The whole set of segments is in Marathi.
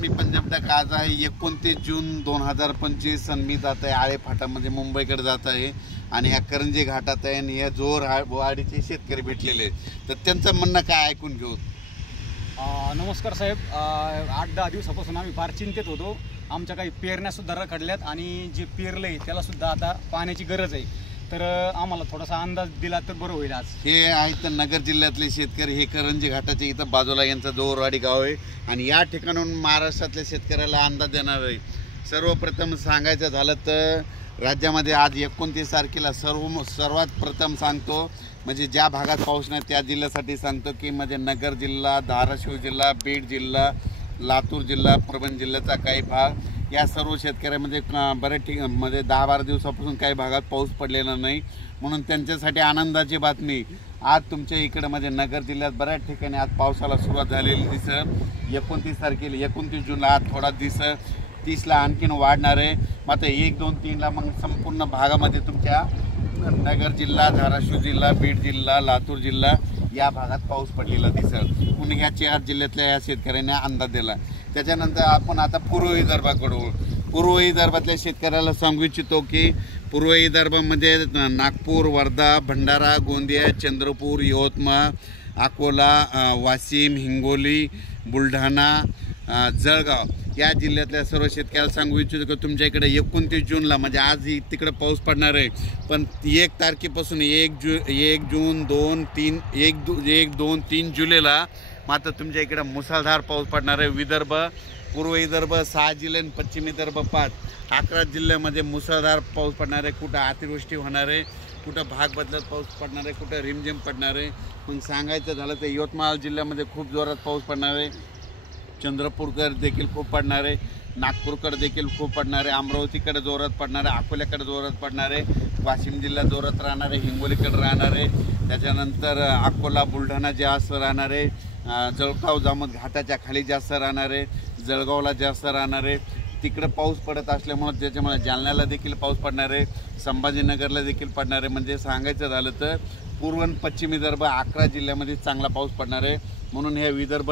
मी पंजाब तक आज आहे 29 जून 2025 आणि मी जात आहे आळे फाटामध्ये मुंबईकडे जात आहे आणि ह्या करंजी घाटात आहे आणि ह्या जोरवाडीचे शेतकरी भेटलेले तर त्यांचं म्हणणं काय ऐकून घेऊ। नमस्कार साहेब, 8-10 दिवसापासून आम्ही फार चिंतित होतो। आमच्या काही पेरण्यासुद्धा रखडल्यात आणि जे पेरलंय त्यालासुद्धा आता पाण्याची गरज आहे, तर आम्हाला थोडासा अंदाज दिला तर बरं होईल। आज हे आहेत नगर जिल्ह्यातले शेतकरी, हे करंजी घाटाच्या इथं बाजूला यांचा जोरवाडी गाव आहे आणि या ठिकाणून महाराष्ट्रातल्या शेतकऱ्याला अंदाज देणार आहे। सर्वप्रथम सांगायचं झालं तर राज्यामध्ये आज 29 तारखेला सर्वात प्रथम सांगतो म्हणजे ज्या भागात पाऊस नाही त्या जिल्ह्यासाठी सांगतो की म्हणजे नगर जिल्हा, धाराशिव जिल्हा, बीड जिल्हा, लातूर जिल्हा, परभणी जिल्ह्याचा काही भाग या सर्व शेतकऱ्यामध्ये बऱ्याच ठिकाणी 10-12 दिवसापासून काही भागात पाऊस पडलेला नाही, म्हणून त्यांच्यासाठी आनंदाची बातमी। आज तुमच्या इकडे म्हणजे नगर जिल्ह्यात बऱ्याच ठिकाणी आज पावसाला सुरुवात झालेली दिसत। 29 तारखेला 29 जूनला आज थोडा दिसत, 30ला आणखीन वाढणार आहे। मात्र 1, 2, 3ला मग संपूर्ण भागामध्ये तुमच्या नगर जिल्हा, धाराशिव जिल्हा, बीड जिल्हा, लातूर जिल्हा या भागात पाऊस पडलेला दिसत, म्हणून ह्या 4 जिल्ह्यातल्या या शेतकऱ्यांनी अंदाज दिला। त्याच्यानंतर आपण आता पूर्व विदर्भाकडे, पूर्व विदर्भातल्या शेतकऱ्याला सांगू इच्छितो की पूर्व विदर्भामध्ये नागपूर, वर्धा, भंडारा, गोंदिया, चंद्रपूर, यवतमाळ, अकोला, वाशिम, हिंगोली, बुलढाणा, जळगाव या जिल्ह्यातल्या सर्व शेतकऱ्याला सांगू इच्छितो की तुमच्या इकडे 29 जूनला म्हणजे आज तिकडे पाऊस पडणार आहे, पण 1 तारखेपासून 1 जून 2, 3, 1, 2, 3 जुलैला मात्र तुमच्या इकडे मुसळधार पाऊस पडणार आहे। विदर्भ, पूर्व विदर्भ 6 जिल्हे आणि पश्चिम विदर्भ 5, 11 जिल्ह्यामध्ये मुसळधार पाऊस पडणार आहे। कुठं अतिवृष्टी होणार आहे, कुठं भाग बदलत पाऊस पडणार आहे, कुठं रिमझिम पडणार आहे। मग सांगायचं झालं तर यवतमाळ जिल्ह्यामध्ये खूप जोरात पाऊस पडणार आहे, चंद्रपूरकर देखील खूप पडणार आहे, नागपूरकडे देखील खूप पडणार आहे, अमरावतीकडे जोरात पडणार आहे, अकोल्याकडे जोरात पडणार आहे, वाशिम जिल्हा जोरात राहणार आहे, हिंगोलीकडे राहणार आहे, त्याच्यानंतर अकोला, बुलढाणा जास्त राहणार आहे, जळगाव जामोद घाटाच्या खाली जास्त राहणार आहे, जळगावला जास्त राहणार आहे। तिकडं पाऊस पडत असल्यामुळे त्याच्यामुळे जालन्याला देखील पाऊस पडणार आहे, संभाजीनगरला देखील पडणार आहे। म्हणजे सांगायचं झालं तर पूर्व आणि पश्चिम विदर्भ 11 जिल्ह्यामध्ये चांगला पाऊस पडणार आहे, म्हणून हे विदर्भ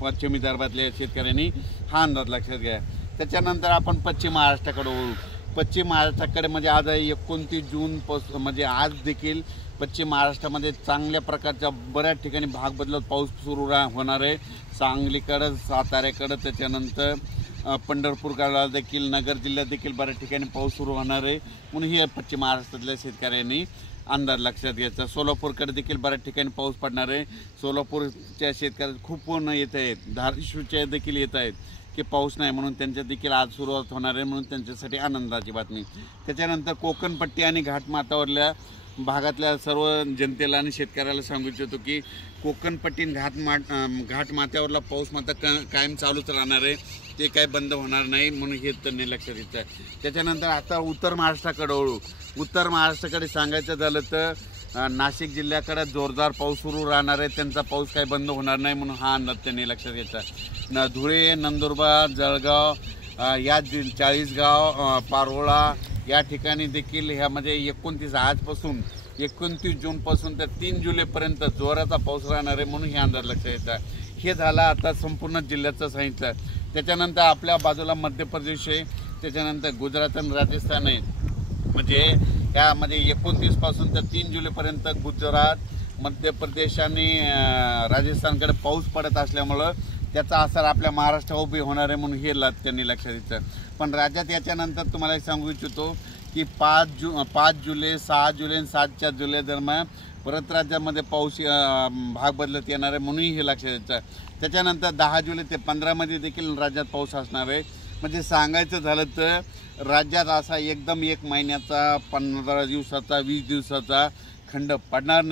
पश्चिम विदर्भातल्या शेतकऱ्यांनी हा अंदाज लक्षात घ्या। त्याच्यानंतर आपण पश्चिम महाराष्ट्राकडे वळू। पश्चिम महाराष्ट्राकडे म्हणजे आज 29 जून म्हणजे आज देखील पश्चिम महाराष्ट्रामध्ये चांगल्या प्रकारच्या बऱ्याच ठिकाणी भाग बदलत पाऊस सुरू होणार आहे। सांगलीकडं, साताऱ्याकडं, त्याच्यानंतर पंढरपूरकडे देखील, नगर जिल्ह्यात देखील बऱ्याच ठिकाणी पाऊस सुरू होणार आहे, म्हणून हे पश्चिम महाराष्ट्रातल्या शेतकऱ्यांनी अंदाज लक्षात घ्यायचा। सोलापूरकडे देखील बऱ्याच ठिकाणी पाऊस पडणार आहे, सोलापूरच्या शेतकऱ्यात खूप पूर्ण येत आहेत, धाराशिवच्या देखील येत आहेत की पाऊस नाही, म्हणून त्यांच्या देखील आज सुरुवात होणार आहे, म्हणून त्यांच्यासाठी आनंदाची बातमी। त्याच्यानंतर कोकणपट्टी आणि घाटमाथ्यावरल्या भागातल्या सर्व जनतेला आणि शेतकऱ्याला सांगू इच्छितो की कोकणपट्टी घाटमाथ्यावरला पाऊस मात्र कायम चालूच राहणार आहे, ते काय बंद होणार नाही, म्हणून हे त्यांनी लक्षात घ्यायचं आहे। त्याच्यानंतर आता उत्तर महाराष्ट्राकडे वळू। उत्तर महाराष्ट्राकडे सांगायचं झालं तर नाशिक जिल्ह्याकडे जोरदार पाऊस सुरू राहणार आहे, त्यांचा पाऊस काही बंद होणार नाही, म्हणून हा अंदाज त्यांनी लक्षात घ्यायचा। धुळे, नंदुरबार, जळगाव या 40गाव, पारोळा या ठिकाणी देखील ह्यामध्ये 29 आजपासून 29 जूनपासून तर 3 जुलैपर्यंत जोराचा पाऊस राहणार आहे, म्हणून हे अंदाज लक्षात घ्यायचा। हे झालं आता संपूर्ण जिल्ह्याचं सांगितलं। त्याच्यानंतर आपल्या बाजूला मध्य प्रदेश आहे, त्याच्यानंतर गुजरात आणि राजस्थान आहे, म्हणजे यामध्ये 29 पासून तर 3 जुलैपर्यंत गुजरात, मध्य प्रदेश आणि राजस्थानकडे पाऊस पडत असल्यामुळं त्याचा असर आपल्या महाराष्ट्रावर उभी होणार आहे, म्हणून हे त्यांनी लक्षात घ्यायचं। पण राज्यात याच्यानंतर तुम्हाला सांगू इच्छितो की 5 जुलै, 6 जुलै आणि 7 जुलै दरम्यान परत राज्यामध्ये पाऊस भाग बदलत येणार आहे, म्हणून हे लक्षात घ्यायचं। त्याच्यानंतर 10 जुलै ते 15 देखील राज्यात पाऊस असणार आहे। म्हणजे सांगायचं झालं तर राज्यात असा एकदम 1 महिन्याचा, 15 दिवसाचा, 20 दिवसाचा खंड पडणार नाही।